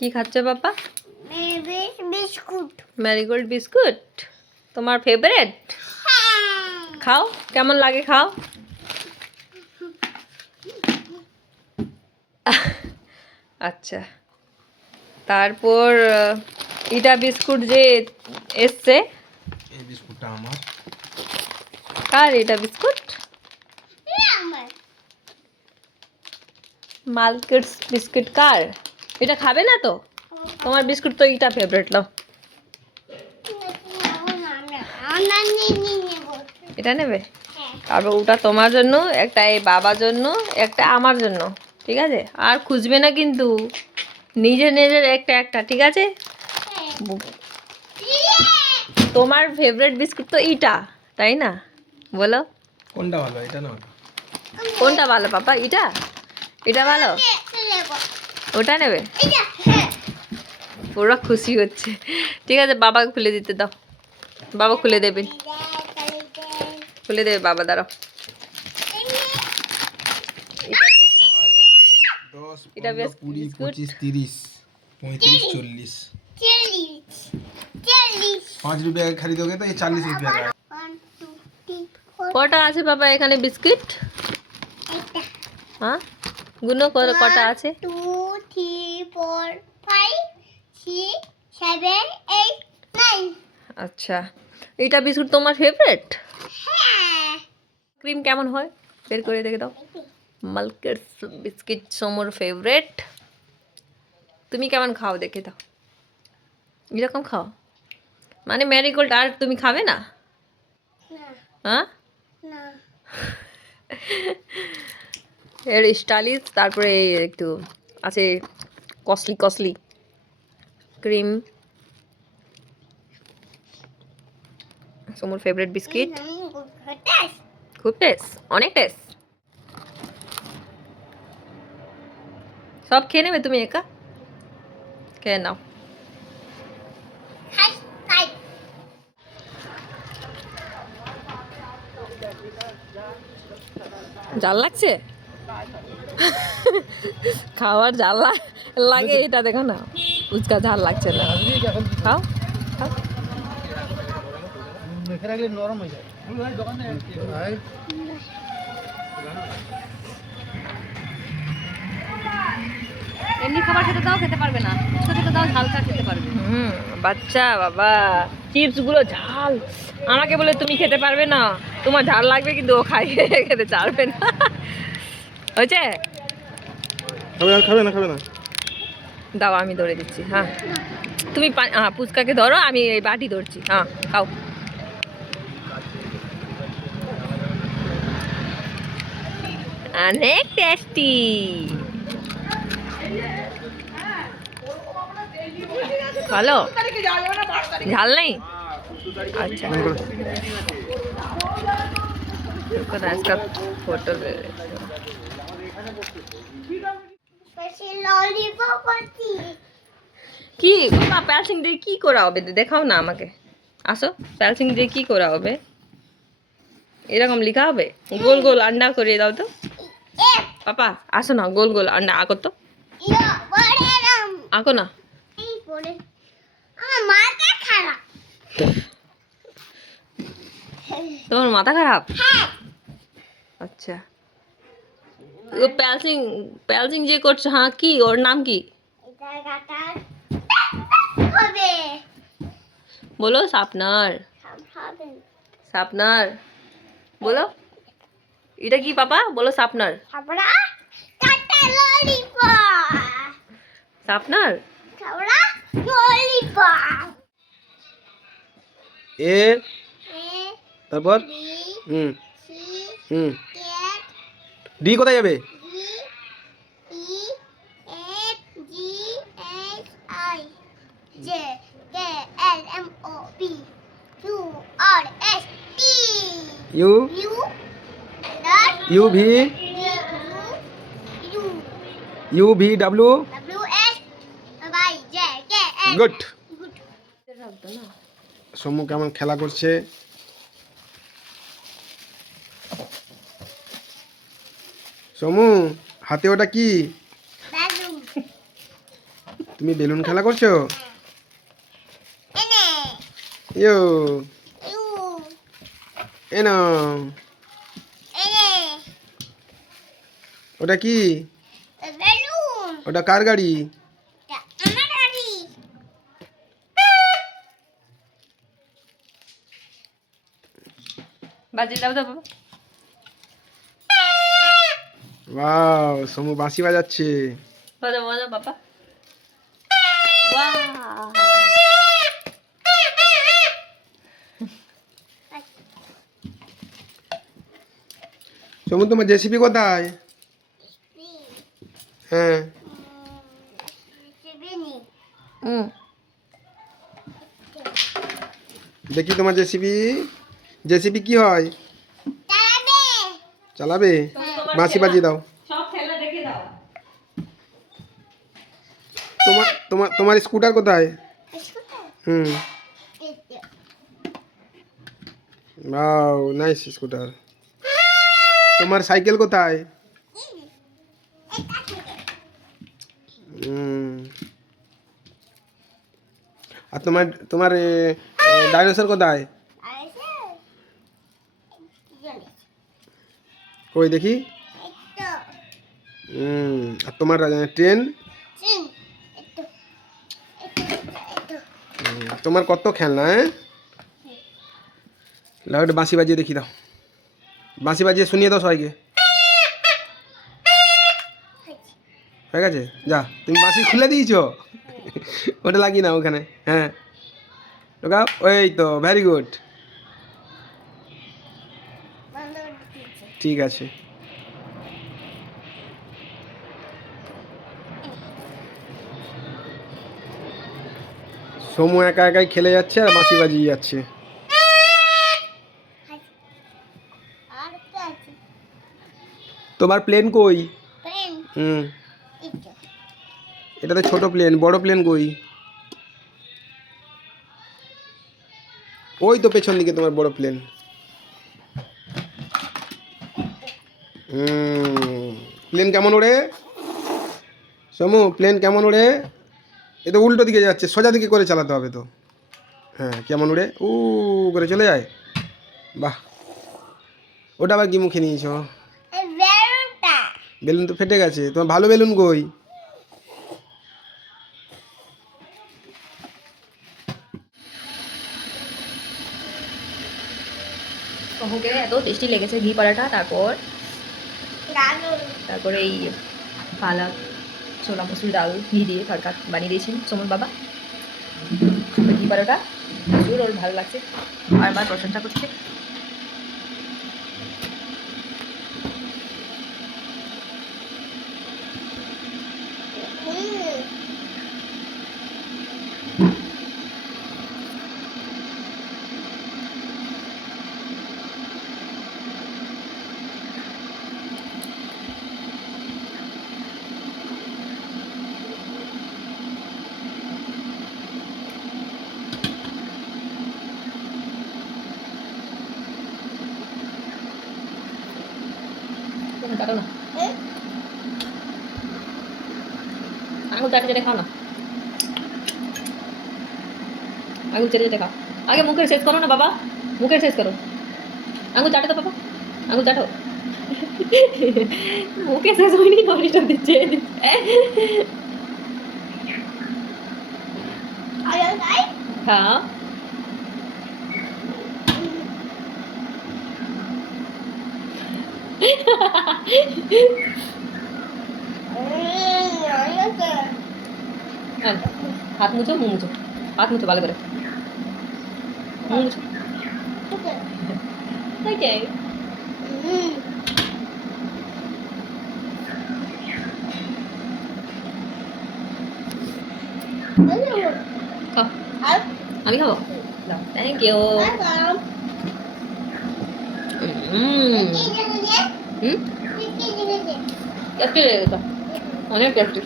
কি খাচ্ছে বাবা? বিস্কুট। ম্যারিগোল্ড বিস্কুট তোমার ফেভারিট? খাও, কেমন লাগে খাও। আচ্ছা, তারপর এটা বিস্কুট যে এসছে, এই বিস্কুটটা আমার। কার এটা বিস্কুট? মালকিস বিস্কুট কার? এটা খাবে না তো? তোমার বিস্কুট তো এটা ফেভারিট। নাও, এটা নেবে। তারপর ওটা তোমার জন্য, একটা এই বাবার জন্য, একটা আমার জন্য, ঠিক আছে? আর খুঁজবে না কিন্তু, নিজের নিজের একটা একটা, ঠিক আছে? তোমার ফেভারিট বিস্কুট তো এটা, তাই না? বলো কোনটা ভালো, এটা না ওটা? কোনটা ভালো পাপা? এটা, এটা ভালো, ওটা নেবে। পুরো খুশি হচ্ছে। ঠিক আছে, বাবাকে খুলে দিতে দাও, বাবা খুলে দেবেন, খুলে দেবে বাবা, দাঁড়াও। 10, এটা 15, 20, বিস্কুট। 25, 30, 35, 40। 5 रुपया का खरीदोगे तो ये 40 रुपया का है। কটা আছে বাবা এখানে বিস্কিট? হ্যাঁ, গুনো করো কটা আছে। 2 3 4 5 6 7 8 9। আচ্ছা, এটা বিস্কুট তোমার ফেভারিট? হ্যাঁ। ক্রিম কেমন হয় বের করে দেখে দাও। মালকিস বিস্কিট সমর ফেভারিট। তুমি কেমন খাও দেখে দাও। এরকম খাও মানে ম্যারিগোল্ড আর তুমি খাবে না? হ্যাঁ, না। এর স্টাইলিশ, তারপরে একটু আছে কস্টলি কস্টলি ক্রিম। সমর ফেভারিট বিস্কিট, খুব টেস্ট, অনেক টেস্ট। সব খেয়ে নেবে তুমি একা? খেয়ে নাও। জাল লাগছে? খাওয়ার জাল লাগে এটা দেখো না, ফুচকা ঝাল লাগছে না। খাও খাও। নরম হয়ে যায়। এমনি খাবার খেতে দাও, খেতে পারবে না। ফুচকা খেতে দাও, ঝাল চা খেতে পারবে। বাচ্চা বাবা, চিপস গুলো ঝাল, আমাকে বলে তুমি খেতে পারবে না, তোমার ঝাল লাগবে কিন্তু ও খাইয়ে খেতে চাইবে না। হয়েছে? খাবে না, খাবে না। দাও আমি ধরে দিচ্ছি। হ্যাঁ, তুমি ফুচকাকে ধরো, আমি এই বাটি ধরছি। হ্যাঁ, খাও। অনেক টেস্টি। ভালো? ঝাল নেই? अच्छा रुको ना, इसका फोटो ले लेते हैं। কি বাবা, প্যালসিং দিয়ে কি করা হবে দেখাও না আমাকে। আসো, প্যালসিং দিয়ে কি করা হবে? এরকম লেখা হবে, গোল গোল আন্ডা করে দাও তো পাপা। আসো না, গোল গোল আন্ডা আঁকো তো, আঁকো না। তোমার মাথা খারাপ? আচ্ছা, ও প্যালসিং, প্যালসিং যে করছো, হ্যাঁ কি ওর নাম কি বলো? সাপনার, সাপনার বলো। এটা কি পাপা বলো? সাপনার, সাপনার। এ তারপর ডি কোথায় যাবে? U U V U V W. Good. Somu কেমন খেলা করছে? সমু, হাতে ওটা কি? তুমি বেলুন খেলা করছো? এনে ইয়ো ইউ এনো এনে ওটা কি? বেলুন ওটা কার গাড়ি? আমার গাড়ি বাজিয়ে দাও তো বাবা। ওয়াও, সমু বাঁশি বাজাচ্ছে। বাজাও বাজাও বাবা। ওয়াও, সমু তোমার জেসিপি কোথায়? হ্যাঁ, সেবেনি হুম, দেখি তোমার জেসিপি। জেসিপি কি হয়? তাবে চালাবে? বাঁশি বাজিয়ে দাও। সব খেলা দেখে দাও। তোমার তোমার তোমার স্কুটার কোথায়? হুম, ওয়াও নাইস স্কুটার। তোমার সাইকেল কোথায়? হুম, আর তোমার তোমার ডাইনোসর কোথায়? কই দেখি। আর তোমার ট্রেন? তোমার কত খেলনা, হ্যাঁ? লাউ একটু বাঁশি বাজিয়ে দেখি দাও। বাঁশি বাজিয়ে শুনিয়ে দাও সবাইকে। হয়ে গেছে? যা, তুমি বাঁশি খুলে দিয়েছো। ওটা লাগিয়ে না ওখানে। হ্যাঁ, ঢোকাও। ওই তো, ভেরি গুড। ঠিক আছে। সমু একা একাই খেলে যাচ্ছে আর বাঁশি বাজিয়ে যাচ্ছে। তোমার প্লেন কই? হুম, এটা তো ছোট প্লেন, বড় প্লেন কই? ওই তো পেছন দিকে তোমার বড় প্লেন। প্লেন কেমন ওড়ে? সমু, প্লেন কেমন ওড়ে? এ তো উল্টো দিকে যাচ্ছে, সোজা দিকে করে চালাতে হবে তো। হ্যাঁ, কেমন উড়ে? করে চলে যায়। বাহ, ওটা আবার কি মুখে নিয়েছো? বেলুন তো ফেটে গেছে। তোমার ভালো বেলুন কই? সমুকে এত টেস্টি লেগেছে ঘি পরাটা। তারপরে এই পালক ছোলা মসুর ডাল ঘি দিয়ে তড়কা বানিয়ে দিয়েছেন সমুর বাবা। ঘি পরোটা প্রচুর ওর ভালো লাগছে, বারবার প্রশংসা করছে। কাটো না, আঙুল চাটে চেটে খাও না, আঙুল চেটে চেটে খাও। আগে মুখের শেষ করো না বাবা, মুখের শেষ করো। আঙুল চাটো তো বাবা, আঙুল চাটো। মুখে শেষ হয়নি নড়িটা দিচ্ছে। খাও। হাত মুছো, মুখ মুছো, হাত মুছো ভালো করে, মুখ মুছো। Okay. খাও, আমি খাবো, দাও, থ্যাংক ইউ। টেস্টি লেগেছে, অনেক টেস্টি।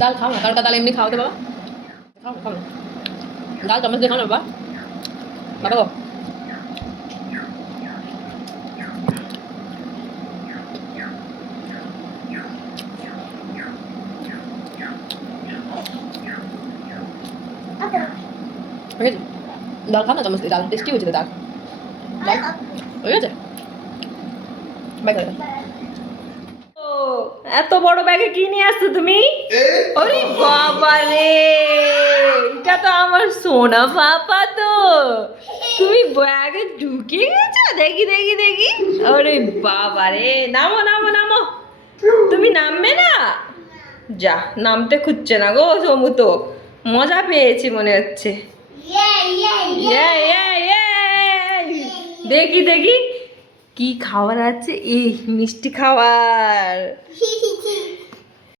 ডাল খাও না, তড়কা ডাল এমনি খাওয়াতে বাবা, খাও খাও না, ডাল চামচ দিয়ে খাও না বাবা, বাবা হয়ে গেছে? ডাল খাও না চামচ দিয়ে, ডাল টেস্টি হয়েছে তো ডাল। ডাল হয়ে গেছে? বাই করে দাও। ও এত বড় ব্যাগে কি নিয়ে আসছো তুমি? আরে বাবা রে, এটা তো আমার সোনা পাপা তো। তুমি ব্যাগে ঢুকে গেছো, দেখি দেখি দেখি। আরে বাবা রে, নামো নামো নামো। তুমি নামবে না? যা, নামতে খুঁজছে না গো সমু তো। মজা পেয়েছি মনে হচ্ছে। ইয়ে, ইয়ে, ইয়ে। দেখি দেখি কি খাবার আছে, এই মিষ্টি খাবার।